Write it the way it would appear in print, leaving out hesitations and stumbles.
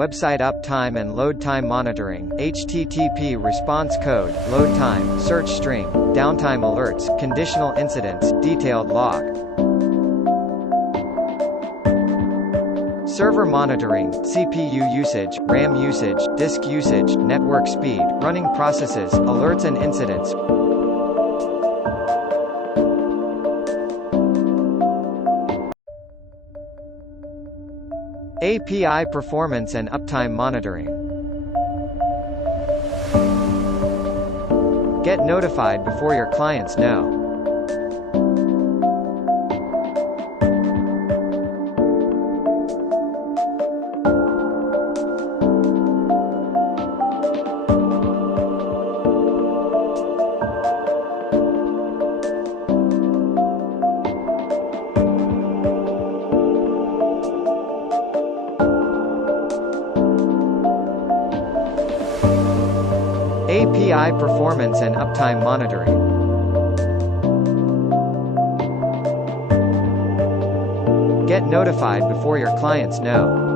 website uptime and load time monitoring, HTTP response code, load time, search string, downtime alerts, conditional incidents, detailed log. Server monitoring, CPU usage, RAM usage, disk usage, network speed, running processes, alerts and incidents. API performance and uptime monitoring. Get notified before your clients know. API performance and uptime monitoring. Get notified before your clients know.